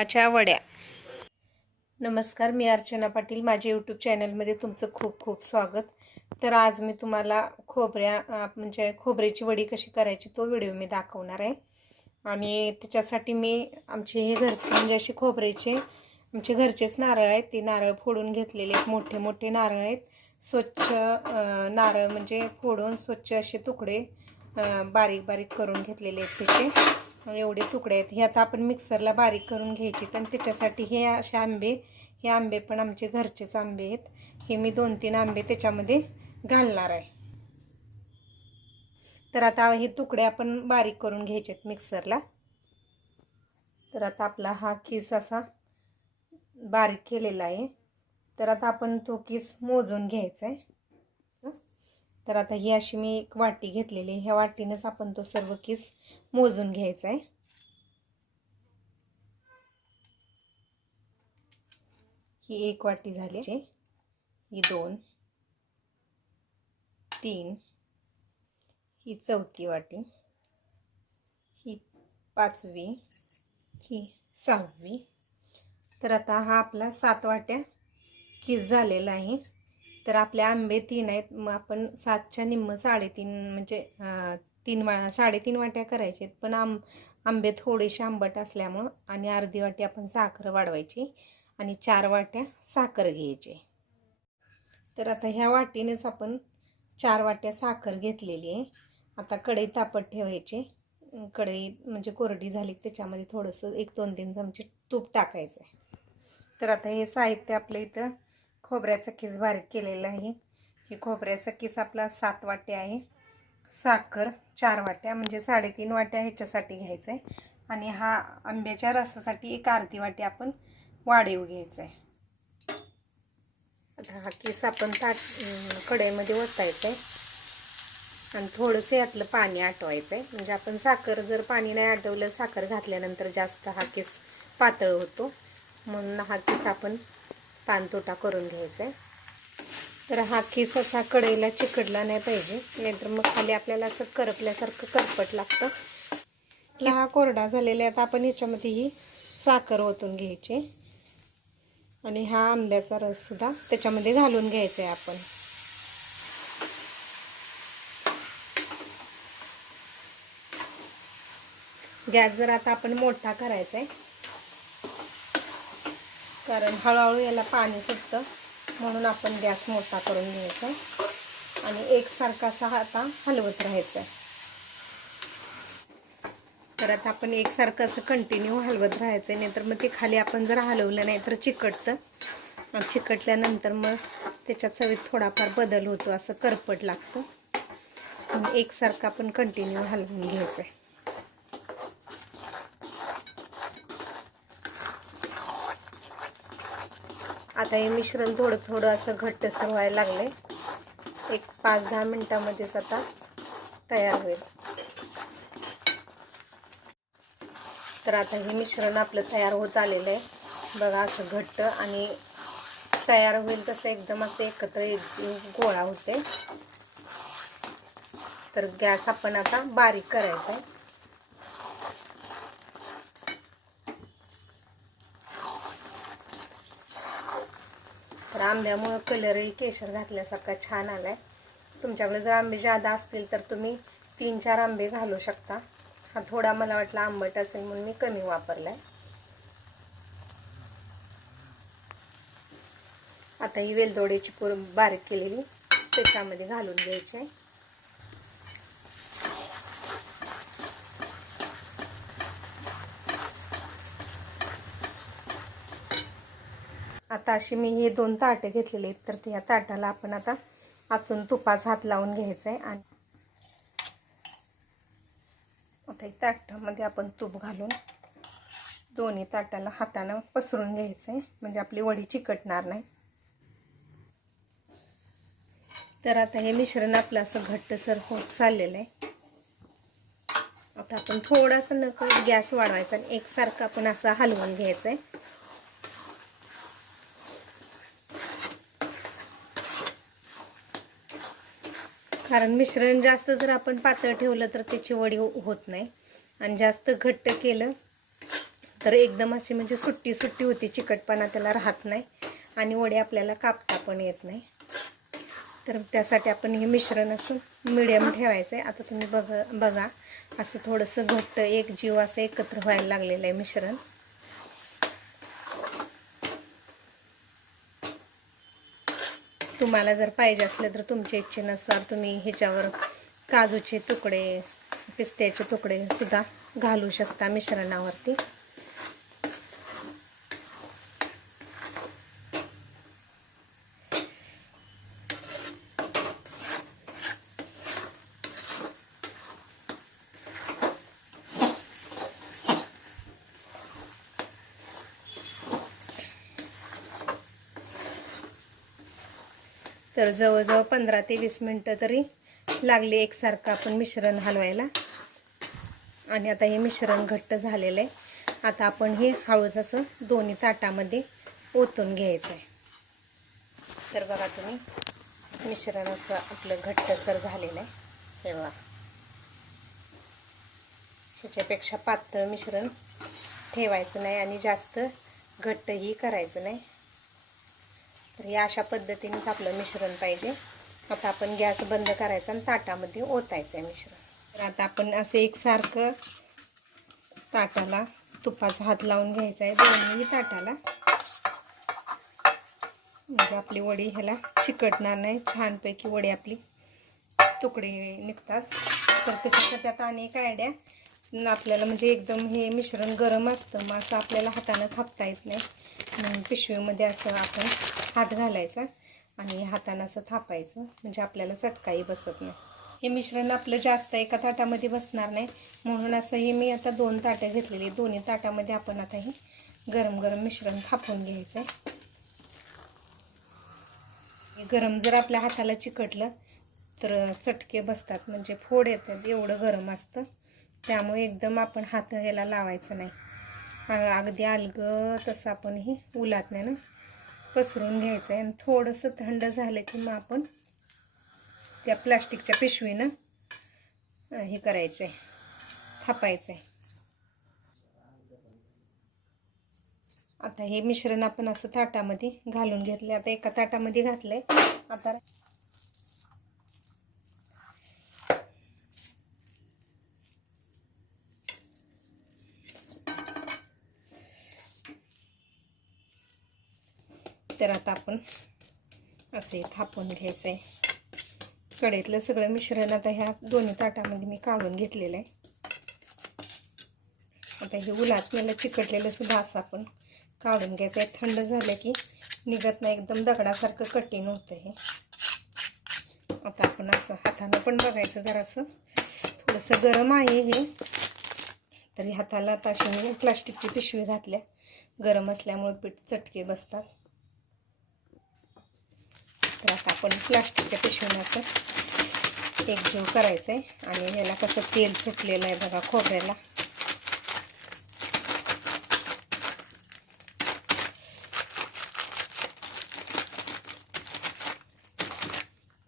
अच्छा वड्या. नमस्कार मी अर्चना पाटील. माझ्या यूट्यूब चॅनलमध्ये तुमचं खूप खूप स्वागत. तर आज मी तुम्हाला खोबऱ्या म्हणजे खोबऱ्याची वडी कशी करायची तो व्हिडिओ मी दाखवणार आहे. आणि त्याच्यासाठी मी आमचे हे घरचे म्हणजे असे खोबऱ्याचे आमचे घरचेच नारळ आहेत. ते नारळ फोडून घेतलेले आहेत. मोठे मोठे नारळ आहेत. स्वच्छ नारळ म्हणजे फोडून स्वच्छ असे तुकडे बारीक बारीक करून घेतलेले आहेत त्याचे. एवढे तुकडे आहेत. हे आता आपण मिक्सरला बारीक करून घ्यायचे तर त्याच्यासाठी हे असे आंबे हे आंबे पण आमचे घरचेच आंबे आहेत. हे मी दोन तीन आंबे त्याच्यामध्ये घालणार आहे. तर आता हे तुकडे आपण बारीक करून घ्यायचे आहेत मिक्सरला. तर आता आपला हा किस असा बारीक केलेला आहे. तर आता आपण तो किस मोजून घ्यायचा आहे. तर आता ही अशी मी एक वाटी घेतलेली ह्या वाटीनंच आपण तो सर्व किस मोजून घ्यायचा आहे ही एक वाटी झाली. ही दोन तीन ही चौथी वाटी ही पाचवी ही सहावी. तर आता हा आपला सात वाट्या किस झालेला आहे. तर आपले आंबे तीन आहेत. मग आपण सातच्या निम्म साडेतीन म्हणजे तीन वा साडेतीन वाट्या करायचे आहेत. पण आंब आंबे थोडेसे आंबट असल्यामुळं आणि अर्धी वाटी आपण साखर वाढवायची आणि चार वाट्या साखर घ्यायची. तर आता ह्या वाटीनेच आपण चार वाट्या साखर घेतलेली आहे. आता कढई तापत ठेवायची. कढई म्हणजे कोरडी झाली त्याच्यामध्ये थोडंसं एक दोन तीन चमचे तूप टाकायचं आहे. तर आता हे साहित्य आपल्या इथं खोबऱ्याचा किस बारीक केलेला आहे. हे खोबऱ्याचा किस आपला सात वाट्या आहे. साखर चार वाट्या म्हणजे साडेतीन वाट्या ह्याच्यासाठी घ्यायचं आहे आणि हा आंब्याच्या रसासाठी एक अर्धी वाटी आपण वाढीव घ्यायचा आहे आता हा किस आपण ताट कढईमध्ये ओतायचा आहे आणि थोडंसं यातलं पाणी आटवायचं आहे म्हणजे आपण साखर जर पाणी नाही आटवलं साखर घातल्यानंतर जास्त हा केस पातळ होतो. म्हणून हा केस आपण पानतोटा करून घ्यायचा आहे. तर हा किस असा कडईला चिकडला नाही पाहिजे. नाहीतर मग खाली आपल्याला असं करपल्यासारखं करपट लागतं. हा कोरडा झालेला आहे. आता आपण ह्याच्यामध्ये ही साखर ओतून घ्यायची. आणि हा आंब्याचा रससुद्धा त्याच्यामध्ये घालून घ्यायचा आहे आपण. गॅस जर आता आपण मोठा करायचा आहे. कारण हळूहळू याला पाणी सुटतं म्हणून आपण गॅस मोठा करून घ्यायचा. आहे आणि एकसारखा असा आता हलवत राहायचा. आहे तर आता आपण एकसारखं असं कंटिन्यू हलवत राहायचं आहे नाहीतर मग ते खाली आपण जर हलवलं नाही तर चिकटतं. चिकटल्यानंतर मग त्याच्या चवीत थोडाफार बदल होतो असं करपट लागतं. एकसारखं आपण कंटिन्यू हलवून घ्यायचं आहे आता हे मिश्रण थोडं थोडं असं घट्टसर व्हायला लागले एक पाच दहा मिनटामध्येच आता तयार होईल. तर आता हे मिश्रण आपलं तयार होत आलेलं आहे. बघा असं घट्ट आणि तयार होईल तसं एकदम असं एकत्र एक गोळा होते. तर गॅस आपण आता बारीक करायचा आहे. तर आंब्यामुळं कलरही केशर घातल्यासारखा छान आला आहे तुमच्याकडे जर आंबे जादा असतील तर तुम्ही तीन चार आंबे घालू शकता. हा थोडा मला वाटला आंबट असेल म्हणून मी कमी वापरला आहे आता ही वेलदोड्याची पूर बारीक केलेली त्याच्यामध्ये घालून घ्यायची आहे. आता अशी मी हे दोन ताटे घेतलेले आहेत तर त्या ताटाला आपण आता आतून तुपाचा हात लावून घ्यायचा आहे आणि आता एक ताटामध्ये आपण तूप घालून दोन्ही ताटाला हातानं पसरून घ्यायचं आहे म्हणजे आपली वडी चिकटणार नाही. तर आता हे मिश्रण आपलं असं घट्टसर होत चाललेलं आहे. आता आपण थोडासा नकळत गॅस वाढवायचा आणि एकसारखं आपण असं हलवून घ्यायचं आहे कारण मिश्रण जास्त जर आपण पातळ ठेवलं तर त्याची वडी हो- होत नाही. आणि जास्त घट्ट केलं तर एकदम अशी म्हणजे सुट्टी सुट्टी होती. चिकटपणा त्याला राहत नाही. आणि वडे आपल्याला कापता पण येत नाही. तर त्यासाठी आपण हे मिश्रण असं मिडियम ठेवायचं आहे आता तुम्ही बघ बघा. असं थोडंसं घट्ट एक जीव असं एकत्र व्हायला लागलेलं आहे मिश्रण. तुम्हाला जर पाहिजे असलं तर तुमच्या इच्छेनुसार तुम्ही ह्याच्यावर काजूचे तुकडे पिस्त्याचे तुकडे सुद्धा घालू शकता मिश्रणावरती. तर जवळजवळ पंधरा ते वीस मिनटं तरी लागली एकसारखं आपण मिश्रण हलवायला. आणि आता हे मिश्रण घट्ट झालेलं आहे. आता आपण हे हळूच असं दोन्ही ताटामध्ये ओतून घ्यायचं आहे. तर बघा तुम्ही मिश्रण असं आपलं घट्टसर झालेलं आहे. हे बघा. ह्याच्यापेक्षा पातळ मिश्रण ठेवायचं नाही आणि जास्त घट्टही करायचं नाही. तर या अशा पद्धतीनेच आपलं मिश्रण पाहिजे. आता आपण गॅस बंद करायचा आणि ताटामध्ये ओतायचं आहे मिश्रण. तर आता आपण असं एकसारखं ताटाला तुपाचा हात लावून घ्यायचा आहे दोन्ही ताटाला. म्हणजे आपली वडी ह्याला चिकटणार नाही छानपैकी वडी आपली तुकडे निघतात. तर त्याच्यासाठी आता अनेक आयड्या आयडिया आपल्याला म्हणजे एकदम हे मिश्रण गरम असतं मग असं आपल्याला हातानं थापता येत नाही. म्हणून पिशवीमध्ये असं आपण हात घालायचा आणि हातानं असं थापायचं. म्हणजे आपल्याला चटकाही बसत नाही. हे मिश्रण आपलं जास्त एका ताटामध्ये बसणार नाही. म्हणून असं हे मी आता दोन ताटं घेतलेली दोन्ही ताटामध्ये आपण आता हे गरम गरम मिश्रण थापून घ्यायचं आहे गरम जर आपल्या हाताला चिकटलं तर चटके बसतात. म्हणजे फोड येतात. एवढं गरम असतं. त्यामुळे एकदम आपण हात ह्याला लावायचं नाही. अगदी अलगं तसं आपण हे उलात नाही ना. पसरून घ्यायचं आहे आणि थोडंसं थंड झालं की मग आपण त्या प्लास्टिकच्या पिशवीनं हे करायचं आहे थापायचं आहे आता हे मिश्रण आपण असं ताटामध्ये घालून घेतलं आता एका ताटामध्ये घातलं आहे आता तर आता आपण असे थापून घ्यायचं आहे कडेतलं सगळं मिश्रण आता ह्या दोन्ही ताटामध्ये मी काढून घेतलेलं आहे. आता हे उलाचलेलं चिकटलेलं सुद्धा असं आपण काढून घ्यायचं आहे थंड झालं की निघत नाही एकदम दगडासारखं कठीण होतं हे. आता आपण असं हातानं पण बघायचं जरासं. थोडंसं गरम आहे हे. तरी हाताला आता अशी मी प्लास्टिकची पिशवी घातल्या. गरम असल्यामुळे पीठ चटके बसतात. तर आता आपण प्लास्टिकच्या पिशवीनं असं एकजीव करायचं आहे आणि याला कसं तेल सुटलेलं आहे बघा खोबऱ्याला.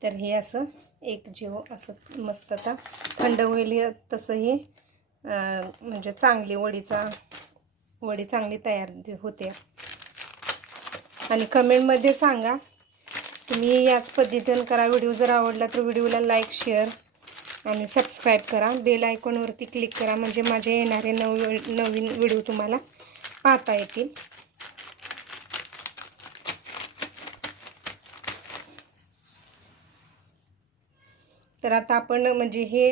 तर हे असं एक जीव असं मस्त आता थंड होईल तसं हे म्हणजे चांगली वडीचा वडी चांगली तयार होते. आणि कमेंटमध्ये सांगा तुम्ही याच पद्धतीनं करा. व्हिडिओ जर आवडला तर व्हिडिओला लाईक शेअर आणि सबस्क्राईब करा. बेल आयकॉनवरती क्लिक करा. म्हणजे माझे येणारे नव नवीन व्हिडिओ तुम्हाला पाहता येतील. तर आता आपण म्हणजे हे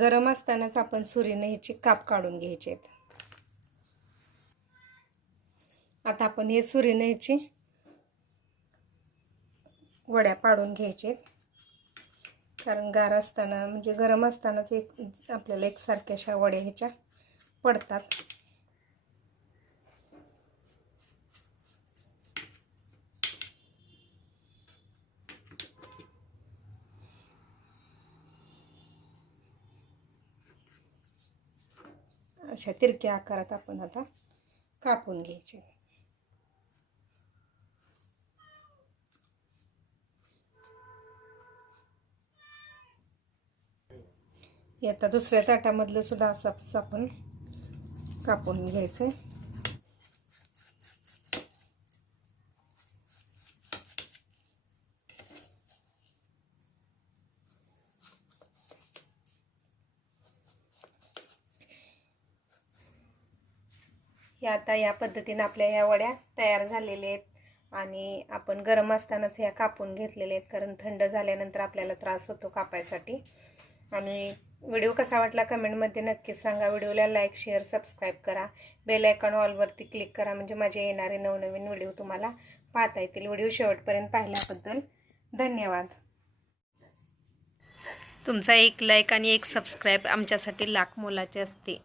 गरम असतानाच आपण सुरीनं ह्याचे काप काढून घ्यायचे आहेत आता आपण हे सुरीनं ह्याचे वड्या पाडून घ्यायचे कारण गार असताना म्हणजे गरम असतानाच एक आपल्याला एकसारख्या अशा वड्या ह्याच्या पडतात. अशा तिरक्या आकारात आपण आता कापून घ्यायचे. आता दुसऱ्या ताटामधलं सुद्धा असं आपण कापून आहे या आता या पद्धतीने आपल्या ह्या वड्या तयार झालेल्या आहेत आणि आपण गरम असतानाच ह्या कापून घेतलेल्या आहेत कारण थंड झाल्यानंतर आपल्याला त्रास होतो कापायसाठी. आणि व्हिडिओ कसा वाटला कमेंटमध्ये नक्कीच सांगा. व्हिडिओला लाईक शेअर सबस्क्राईब करा. बेल आयकॉन ऑलवरती क्लिक करा. म्हणजे माझे येणारे नवनवीन व्हिडिओ तुम्हाला पाहता येतील. व्हिडिओ शेवटपर्यंत पाहिल्याबद्दल धन्यवाद. तुमचा एक लाईक आणि एक सबस्क्राईब आमच्यासाठी लाख मोलाचे असते.